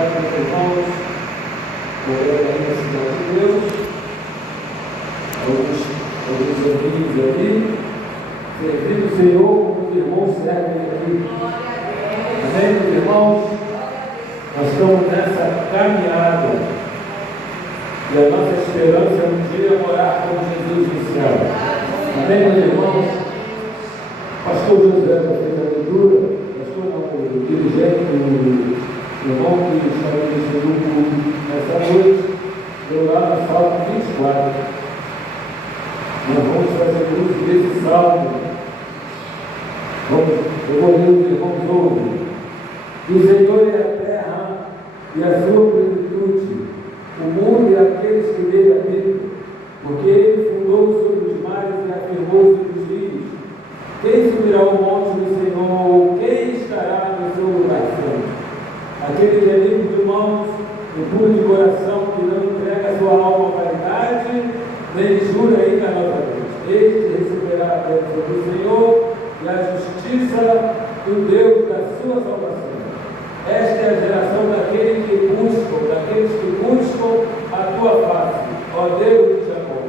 certo, meus irmãos? Morando aí na cidade de Deus, alguns amigos ali, servindo o Senhor como os irmãos servem aqui. Amém, meus irmãos? Nós estamos nessa caminhada e a nossa esperança é um dia morar com Jesus no céu. Amém, meus irmãos? Pastor José já fez a leitura, pastor não, o dirigente, o irmão que está ministrando nessa noite, deu lá no Salmo 24. Nós vamos fazer uso desse salmo. Eu vou ler os irmãos ouvem. O Senhor é a terra e a sua plenitude, o mundo e aqueles que nele habitam, porque ele fundou sobre os mares e afirmou sobre os rios. Quem subirá ao monte do Senhor, ou quem estará no seu lugar santo? Aquele que é limpo de mãos e puro de coração, que não entrega a sua alma à vaidade, nem jura enganosamente. Este receberá a bênção do Senhor e a justiça do Deus da sua salvação. Esta é a geração daqueles que buscam a tua face, ó Deus de Jacó.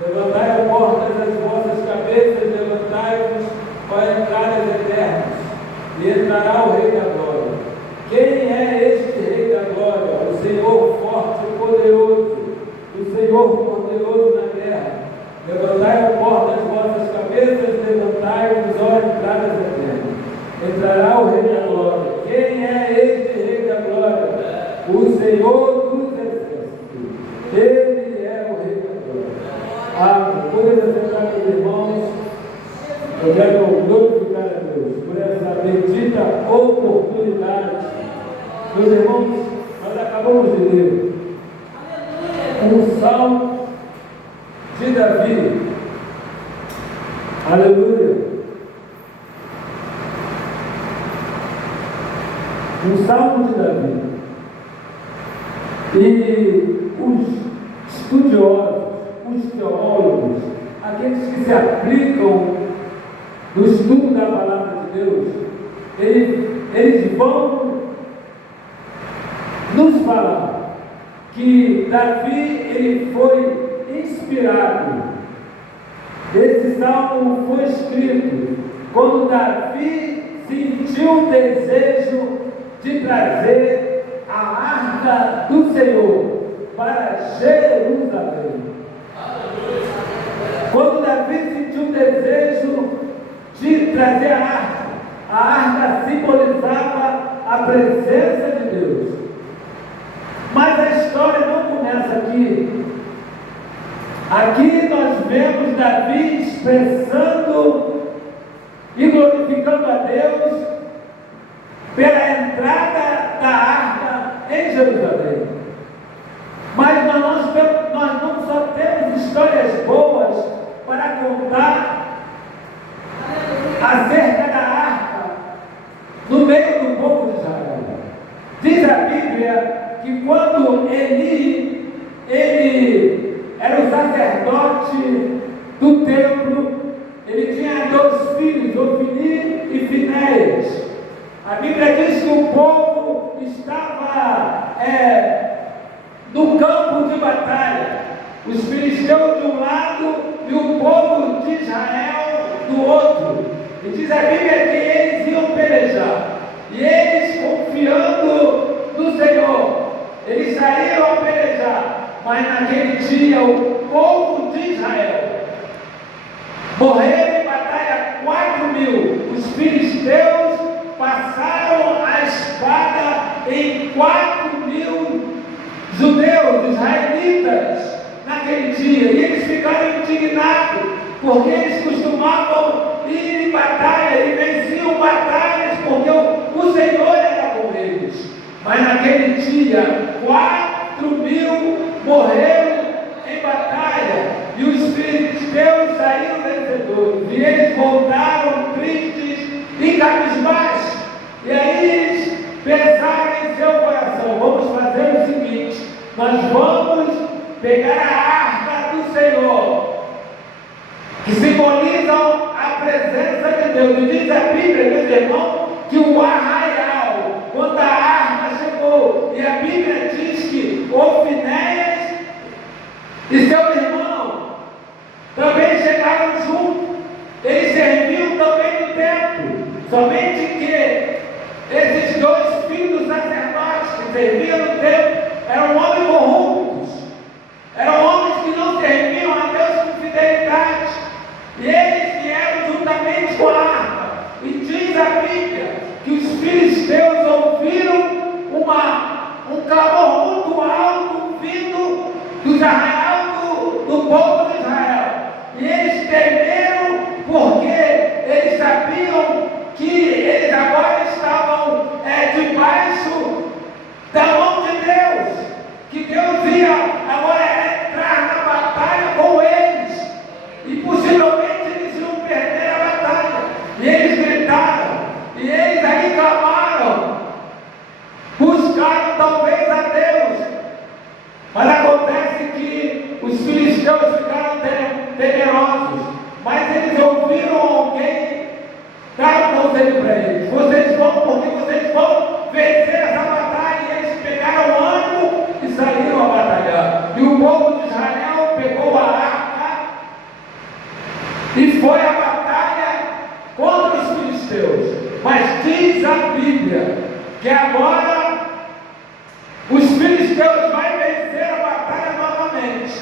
Levantai a porta das vossas cabeças, levantai-vos para entradas eternas, e entrará o Rei da Glória. Quem é este Rei da Glória? O Senhor forte e poderoso, o Senhor poderoso na guerra. Levantai a porta das vossas cabeças, levantai-vos, ó entradas eternas. Entrará o Rei da Glória. Quem é este Rei da Glória? O Senhor dos Exércitos. Ele é o Rei da Glória. Amém. Podemos sentar, meus irmãos. Eu quero glorificar a Deus por essa bendita oportunidade. Meus irmãos, nós acabamos de ler um salmo de Davi. Aleluia. Um salmo de Davi. E os estudiosos, os teólogos, aqueles que se aplicam no estudo da palavra de Deus, eles vão nos falar que Davi ele foi inspirado. Esse salmo foi escrito quando Davi sentiu o desejo de trazer a arca do Senhor para Jerusalém. Quando Davi sentiu o desejo de trazer a arca simbolizava a presença de Deus. Mas a história não começa aqui. Aqui nós vemos Davi expressando e glorificando a Deus pela entrada da arca em Jerusalém. Mas nós não só temos histórias boas para contar acerca da arca no meio do povo de Israel. Diz a Bíblia que quando Eli era o sacerdote do templo, ele tinha 2 filhos, Ofni e Finéias. A Bíblia diz que o povo estava no campo de batalha, os filisteus de um lado e o povo de Israel do outro. E diz a Bíblia que eles iam pelejar, e eles, confiando no Senhor, eles saíram a pelejar. Mas naquele dia o povo de Israel morreram em batalha 4.000. Os filisteus passaram a espada em 4.000 judeus, israelitas, naquele dia. E eles ficaram indignados, porque eles costumavam ir em batalha e venciam batalhas, porque o Senhor era com eles. Mas naquele dia, 4.000 morreram em batalha, e os filisteus saíram vencedores, e eles voltaram tristes e cabisbaixos. E aí eles pensaram em seu coração: vamos fazer o seguinte, nós vamos pegar a arca do Senhor, que simbolizam a presença de Deus. E diz a Bíblia, meus irmãos, que o arraial, quando a arca chegou e a Bíblia diz que Ofinéias e seu irmão também chegaram juntos. Eles serviam também no templo. Somente que esses dois filhos dos sacerdotes que serviam no templo eram homens corruptos, eram homens que não serviam a Deus com fidelidade, e eles vieram juntamente com a harpa. E diz a Bíblia que os filisteus ouviram um clamor muito alto vindo do arraial do povo de Israel, e eles temeram, porque eles sabiam que eles agora estavam debaixo da mão de Deus, que Deus ia agora entrar na batalha com eles, e possivelmente eles iam perder a batalha. E eles gritaram, e eles aí clamaram, buscaram talvez a Deus, mas acontece que os filisteus ficaram temerosos, mas eles ouviram alguém dar um conselho para eles: vocês vão, porque vocês vão vencer essa batalha. E eles pegaram o ânimo e saíram a batalhar. E o povo de Israel pegou a arca e foi a batalha contra os filisteus. Mas diz a Bíblia que agora os filisteus vão vencer a batalha novamente,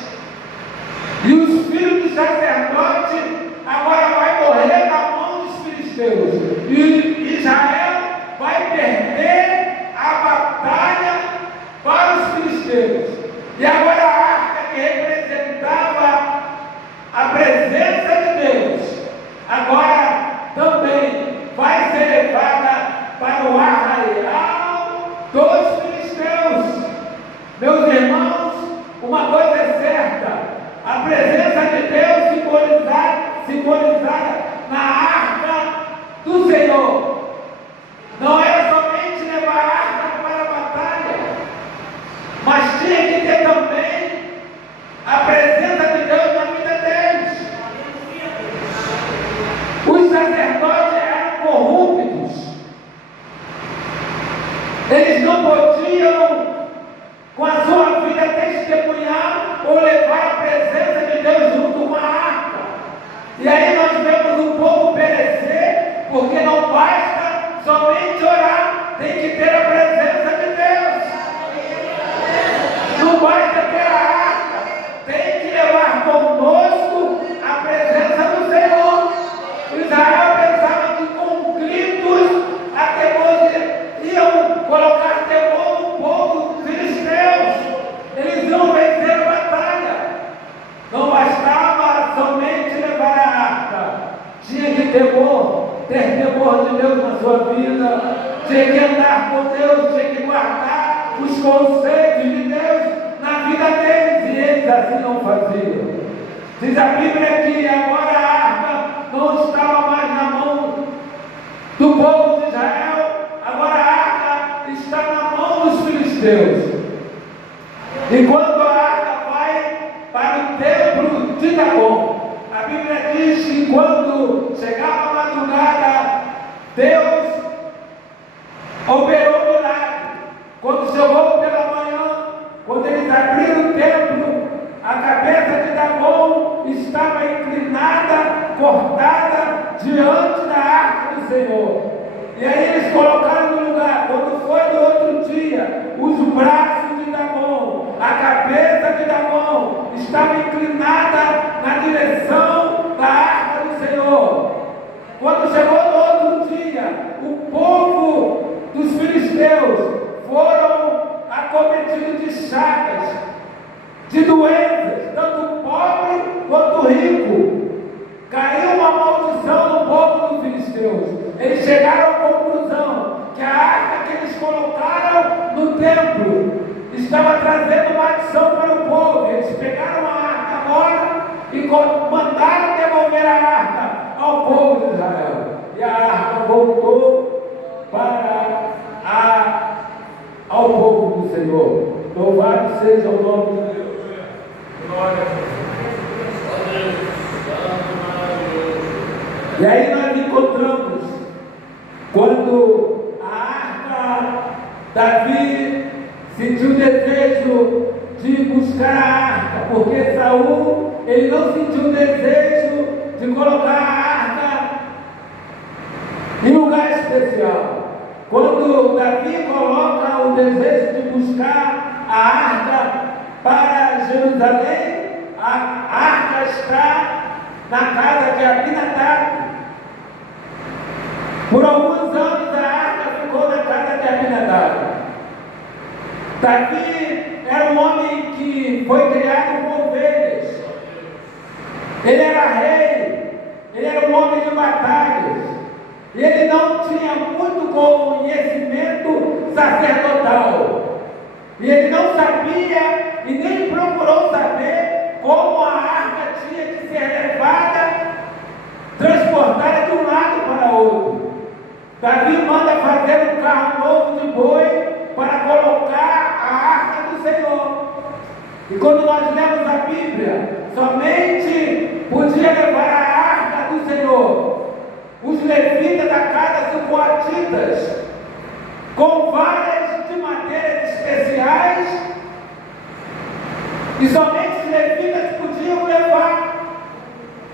e os filhos do sacerdote agora vai morrer na mão dos filisteus, e Israel vai perder a batalha para os filisteus. E agora a arca, que representava a presença de Deus, agora também vai ser levada para o arraial dos filisteus. Meus irmãos, uma coisa é certa: a presença de Deus simbolizada na arca do Senhor não era somente levar a arca para a batalha, mas tinha que ter também a presença de Deus na vida deles. Os sacerdotes eram corruptos, eles não podiam com a sua vida testemunhar ou levar a presença de Deus junto com a arca. E aí nós vemos o povo perecer, porque não basta somente orar, tem que ter a presença de Deus. Não basta ter a arca, tem que levar conosco a presença do Senhor. Israel pensava que com gritos iam colocar temor no povo filisteus, eles iam vencer a batalha. Não bastava somente levar a arca, tinha que ter temor de Deus na sua vida, tinha que andar com Deus, tinha que guardar os conceitos de Deus na vida deles, e eles assim não faziam. Diz a Bíblia que agora a arca não estava mais na mão do povo de Israel, agora a arca está na mão dos filisteus. E quando a arca vai para o templo de Dagom, a Bíblia diz que quando chegava a madrugada, Deus operou o milagre. Quando chegou pela manhã, quando eles abriram o templo, a cabeça de Dagom estava inclinada, cortada diante da arca do Senhor. E aí eles colocaram no lugar. Quando foi no outro dia, os braços de Dagom, a cabeça de Dagom estava inclinada na direção da arca do Senhor. Quando chegou no outro dia, o povo dos filisteus foram acometidos de chagas, de doenças, tanto pobre quanto rico. Caiu uma maldição no povo dos filisteus. Eles chegaram à conclusão que a arca que eles colocaram no templo estava trazendo maldição para o povo. Eles pegaram a arca agora e mandaram devolver a arca ao povo de Israel. E a arca voltou ao povo do Senhor. Louvado seja o nome de Deus. Glória a Deus. E aí nós encontramos, quando a arca, Davi sentiu desejo de buscar a arca, porque Saul, ele não sentiu desejo de colocar a arca em lugar especial. Quando Davi coloca o desejo de buscar a arca para Jerusalém, a arca está na casa de Abinadab. Por alguns anos a arca ficou na casa de Abinadab. Davi era um homem que foi criado com ovelhas. Ele era rei, ele era um homem de batalhas. E ele não tinha muito conhecimento sacerdotal. E ele não sabia e nem procurou saber como a arca tinha que ser levada, transportada de um lado para outro. Davi manda fazer um carro novo de boi para colocar a arca do Senhor. E quando nós lemos a Bíblia, somente podia levar a arca do Senhor os levitas da casa dos coatitas, com varas de madeira especiais, e somente os levitas podiam levar.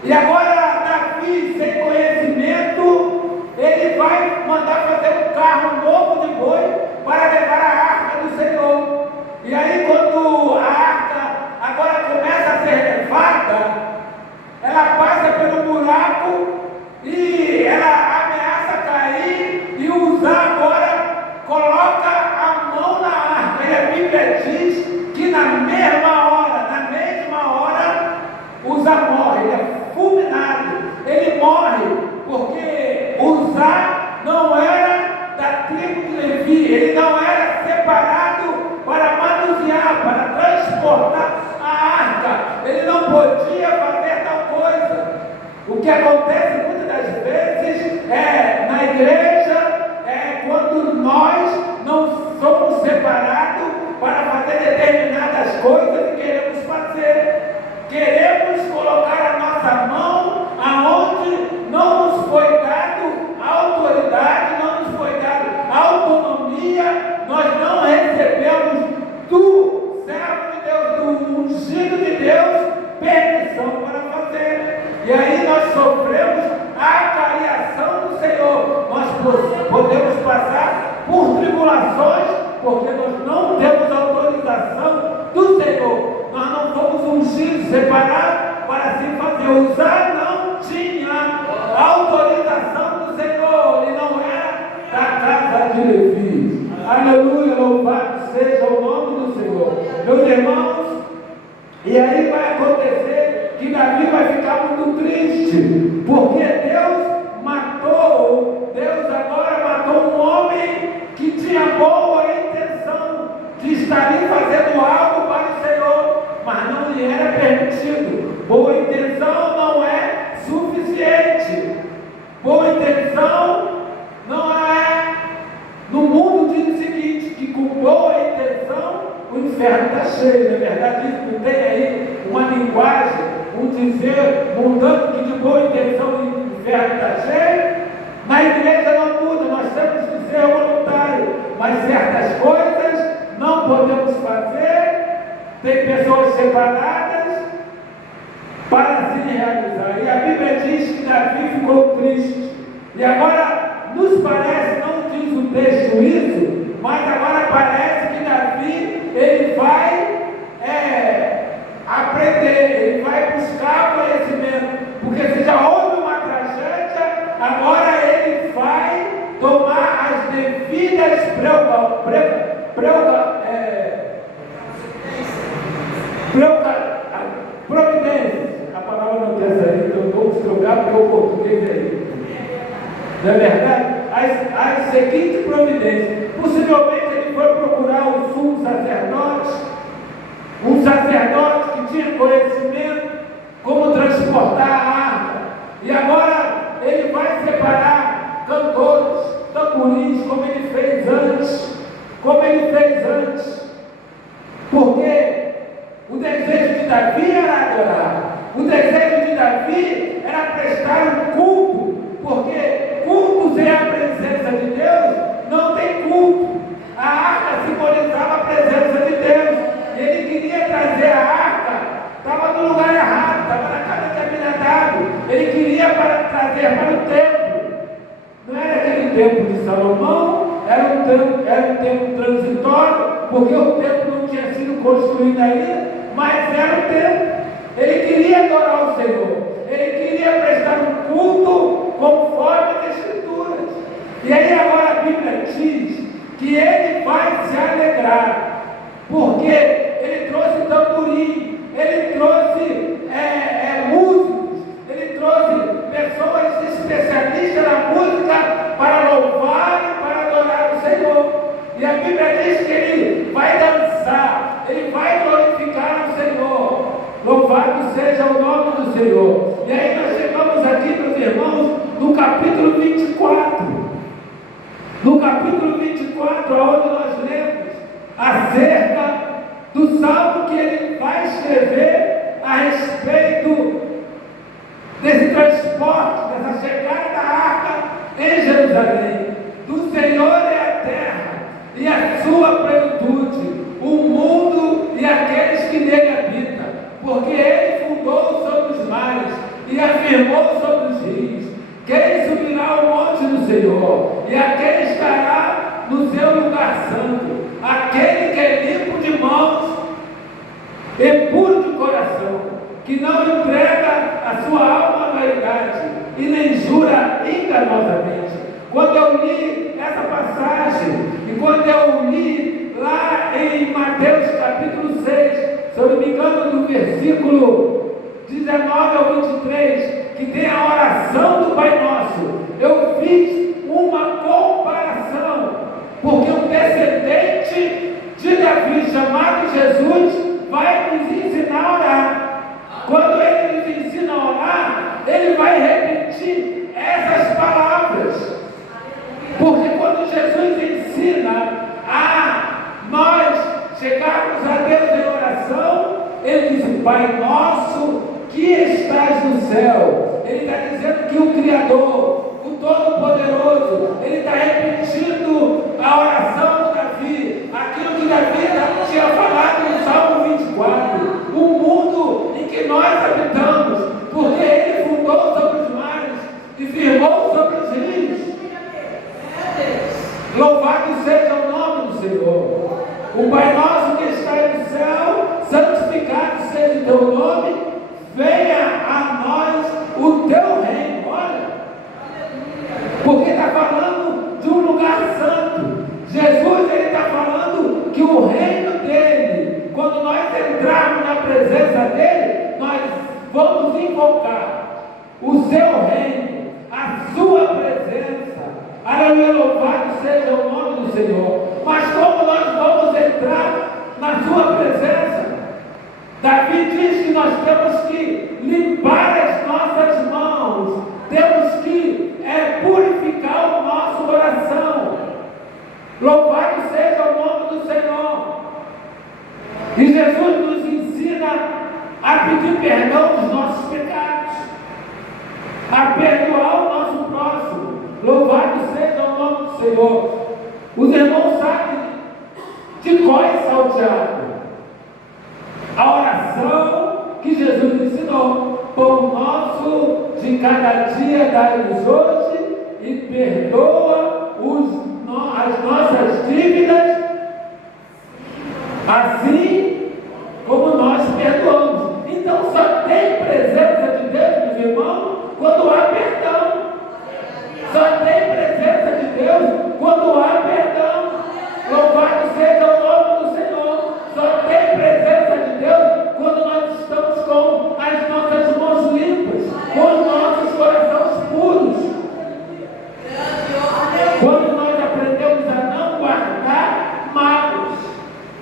E agora Davi, sem conhecimento, ele vai mandar fazer um carro novo de boi para levar a arca do Senhor. E aí quando a arca agora começa a ser levada, ela passa pelo buraco e ela ameaça cair, e Uzá agora coloca a mão na arca. E a Bíblia diz que na mesma hora, Uzá morre, ele é fulminado, ele morre, porque Uzá não era da tribo de Levi, ele não era separado para manusear, para transportar a arca, ele não podia fazer tal coisa. O que acontece muitas das vezes na igreja quando nós não somos separados para fazer determinadas coisas que queremos fazer. Queremos colocar a nossa mão aonde não nos foi dado autoridade, não nos foi dado autonomia, nós não recebemos do servo de Deus, do ungido de Deus, permissão para fazer. E aí nós sofremos a cariação do Senhor. Nós podemos passar por tribulações, porque nós não temos autorização do Senhor. Nós não fomos ungidos, separados para assim fazer. Uzá não tinha autorização do Senhor. Ele não era da casa de Levi. Aleluia, louvado seja o nome do Senhor. Meus irmãos, e aí vai acontecer que Davi vai ficar muito triste, porque Deus agora matou um homem que tinha boa intenção de estar ali fazendo algo para o Senhor, mas não lhe era permitido. Boa intenção não é suficiente. Boa intenção não é. No mundo diz o seguinte, que com boa intenção o inferno está cheio, não é verdade? Isso não tem aí uma linguagem, um dizer mudando que de boa intenção o inferno está cheio. Na igreja não muda, nós temos que ser voluntários, mas certas coisas não podemos fazer. Tem pessoas separadas para se realizar. E a Bíblia diz que Davi ficou triste. E agora nos parece, não diz o texto isso, mas agora parece que Davi ele vai aprender, ele vai buscar conhecimento, porque se já houve uma tragédia, agora ele vai tomar as devidas providências. A palavra não quer sair, então vamos trocar porque o português é isso. Não é verdade? As seguintes providências. Possivelmente ele foi procurar o sumo sacerdote, um sacerdote que tinha conhecimento como transportar a arca. E agora ele vai separar cantores, tamborins, como ele fez antes. Porque o desejo de Davi era adorar. O desejo de Davi era prestar um culto. Porque culto sem a presença de Deus não tem culto. A arca simbolizava a presença era um tempo transitório, porque o templo não tinha sido construído ainda, mas era o templo. Ele queria adorar o Senhor, ele queria prestar um culto conforme as Escrituras. E aí agora a Bíblia diz que ele vai se alegrar, porque ele trouxe tamborim, ele trouxe músicos, ele trouxe pessoas especialistas na música para louvar e para adorar o Senhor. E a Bíblia diz que ele vai dançar, ele vai glorificar o Senhor. Louvado seja o nome do Senhor. E aí nós chegamos aqui, meus irmãos, no capítulo 24. No capítulo 24, onde nós lemos acerca do salmo que ele vai escrever a respeito desse transporte, dessa chegada da arca em Jerusalém. Do Senhor é a terra e a sua plenitude, o mundo e aqueles que nele habitam, porque ele fundou sobre os mares e afirmou sobre os rios. Quem subirá ao monte do Senhor, e aquele estará no seu lugar santo, aquele que é limpo de mãos e puro de coração, que não entrega a sua alma à vaidade e nem jura enganosamente. Quando eu li essa passagem, e quando eu li lá em Mateus capítulo 6, se eu não me engano, do versículo 19 ao 23, que tem a oração do Pai Nosso, eu fiz uma comparação, porque um descendente de Davi, chamado Jesus, vai nos ensinar a orar. Quando ele nos ensina a orar, ele vai repetir essas palavras, porque quando Jesus ensina a nós chegarmos a Deus em oração, ele diz: Pai Nosso que estás no céu. Ele está dizendo que o Criador, o Todo-Poderoso, ele está repetindo a oração de Davi, aquilo que Davi tinha falado no Salmo 24, o mundo em que nós habitamos, porque ele fundou sobre os mares e firmou sobre os rios. Louvado seja o nome do Senhor. O Pai Nosso que está no céu, santificado seja o teu nome, venha a nós o teu reino. Olha, porque está falando de um lugar santo. Jesus, ele está falando que o reino dele, quando nós entrarmos na presença dele, nós vamos invocar o seu reino, a sua presença. Aleluia, louvado seja o nome do Senhor. Mas como nós vamos entrar na sua presença? Davi diz que nós temos que limpar as nossas mãos, temos que purificar o nosso coração. Louvado seja o nome do Senhor. E Jesus nos ensina a pedir perdão dos nossos pecados, a perdoar o nosso próximo. Louvado seja o nome do Senhor. Os irmãos sabem de qual é salteado a oração que Jesus ensinou: pão nosso de cada dia dai-nos hoje e perdoa as nossas dívidas, assim como nós perdoamos. Então só tem presença de Deus, meus irmãos, quando há perdão. Só tem presença de Deus quando há perdão. Louvado seja o nome do Senhor. Só tem presença de Deus quando nós estamos com as nossas mãos limpas, com os nossos corações puros. Quando nós aprendemos a não guardar mágoas.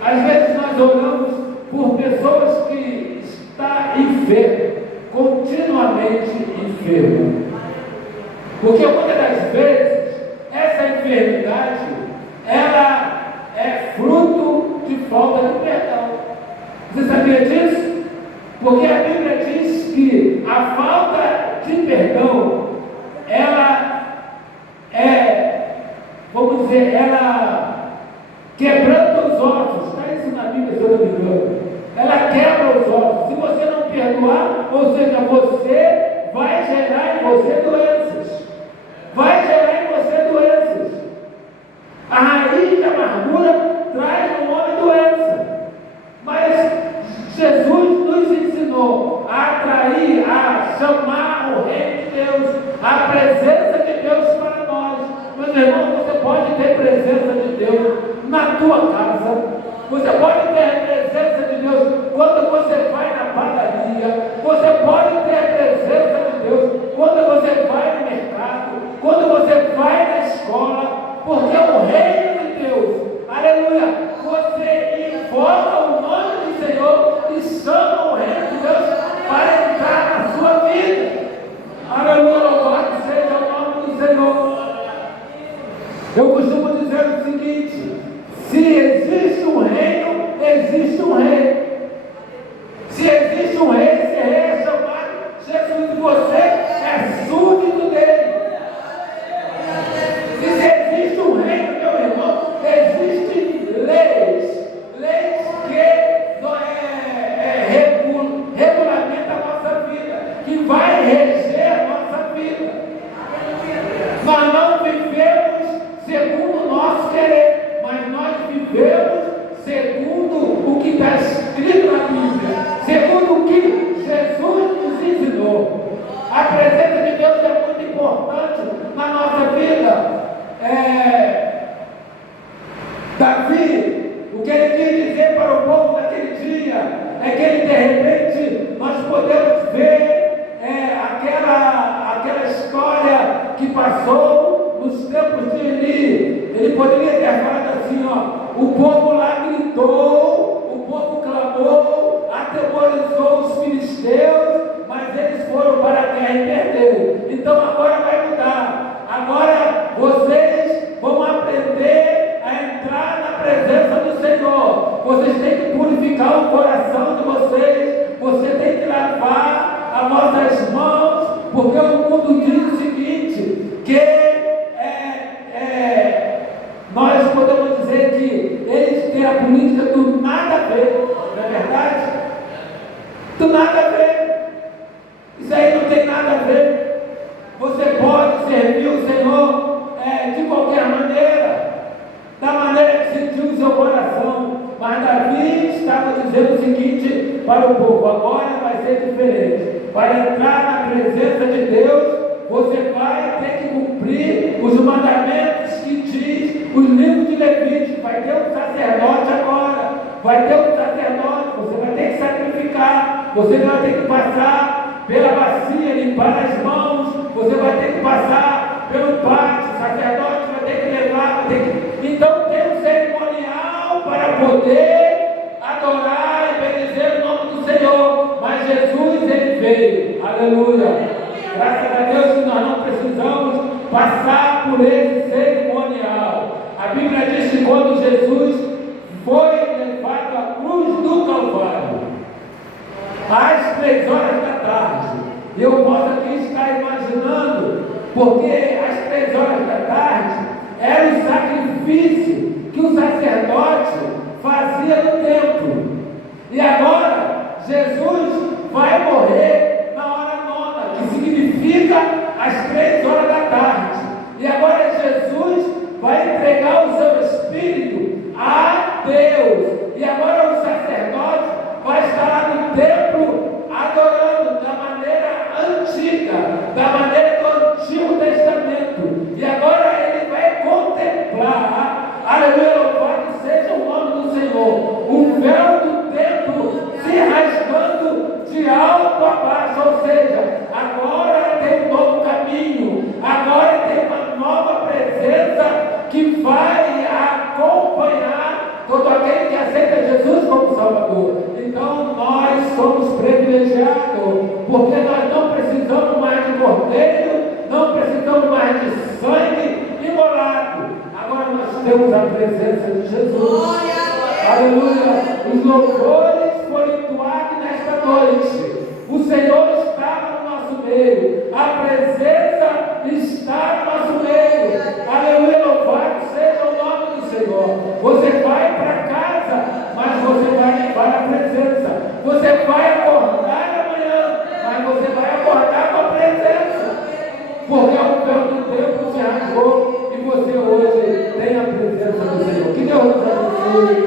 Às vezes nós oramos por pessoas que estão enfermas, continuamente enfermas. Porque muitas das vezes essa enfermidade, ela é fruto de falta de perdão. Você sabia disso? Porque a Bíblia diz que a falta de perdão, ela vamos dizer, ela quebranta os ossos. Está isso na Bíblia, se eu não me engano. Ela quebra os ossos. Se você não perdoar, ou seja, você vai gerar em você doenças. Vai gerar em você doenças. A raiz de Deus na tua casa. Você pode ter a presença de Deus quando você vai na padaria. Você pode ter a presença de Deus quando você vai no mercado, quando você vai na escola, porque é o reino de Deus. Aleluia! Você invoca o nome do Senhor e chama o reino de Deus para entrar na sua vida. Aleluia! Louvado seja o nome do Senhor. Eu costumo dizer o seguinte: se existe um reino, existe um rei. Se existe um rei, esse rei é chamado Jesus, e você é súdito dele. E se existe um reino, meu irmão, existem leis que regulamentam a nossa vida, que vai reger a nossa vida. Nós não vivemos segundo o nosso querer, mas nós vivemos segundo o que está escrito na Bíblia, segundo o que Jesus nos ensinou. A presença de Deus é muito importante na nossa vida. Davi, o que ele quis dizer para o povo daquele dia é que ele, de repente, nós podemos ver aquela história que passou nos tempos de Eli. Ele poderia ter falado assim, ó: o povo lá gritou, o povo clamou, atemorizou os filisteus, mas eles foram para a guerra e perderam. Então agora vai mudar. Agora vocês vão aprender a entrar na presença do Senhor. Vocês têm que purificar o coração de vocês. Você tem que lavar as vossas mãos, porque o mundo diz o seguinte, que nós podemos dizer que eles têm a política do nada a ver, não é verdade? Do nada a ver. Isso aí não tem nada a ver. Você pode servir o Senhor de qualquer maneira, da maneira que sentiu o seu coração. Mas Davi estava dizendo o seguinte para o povo: agora vai ser diferente. Para entrar na presença de Deus, você vai ter que cumprir os mandamentos que diz os livros de Levítico. Vai ter um sacerdote agora, vai ter um sacerdote, você vai ter que sacrificar, você vai ter que passar pela bacia, limpar as mãos, você vai ter que passar pelo pátio, o sacerdote vai ter que levar, então tem um cerimonial para poder adorar e bendizer o nome do Senhor. Mas Jesus, ele veio, aleluia. Graças a Deus que nós não precisamos passar por esse cerimonial. A Bíblia diz que quando Jesus foi levado à cruz do Calvário, às 3 horas da tarde, eu posso aqui estar imaginando, porque às 3 horas da tarde era o sacrifício que o sacerdote fazia no templo. E agora Jesus vai morrer na hora nona, que significa às 3 horas da tarde. E agora Jesus vai entregar o seu espírito a Deus. E agora o sacerdote vai estar lá no templo adorando da maneira antiga, da maneira do Antigo Testamento. E agora ele vai contemplar, aleluia, louvado seja o nome do Senhor, o véu do templo se rasgando de alto a baixo. Ou seja, agora tem um novo caminho, agora tem uma nova presença que vai acompanhar todo aquele que aceita Jesus como Salvador. Então nós somos privilegiados, porque nós não precisamos mais de cordeiro, não precisamos mais de sangue imolado. Agora nós temos a presença de Jesus. Aleluia! Os louvores foram entoados nesta noite. O Senhor está no nosso meio. A presença está no nosso meio. Aleluia! Louvado seja o nome do Senhor. Você vai para casa, mas você vai levar a presença. Você vai acordar amanhã, mas você vai acordar com a presença. Porque o véu do tempo se rasgou e você hoje tem a presença do Senhor. Que Deus nos abençoe.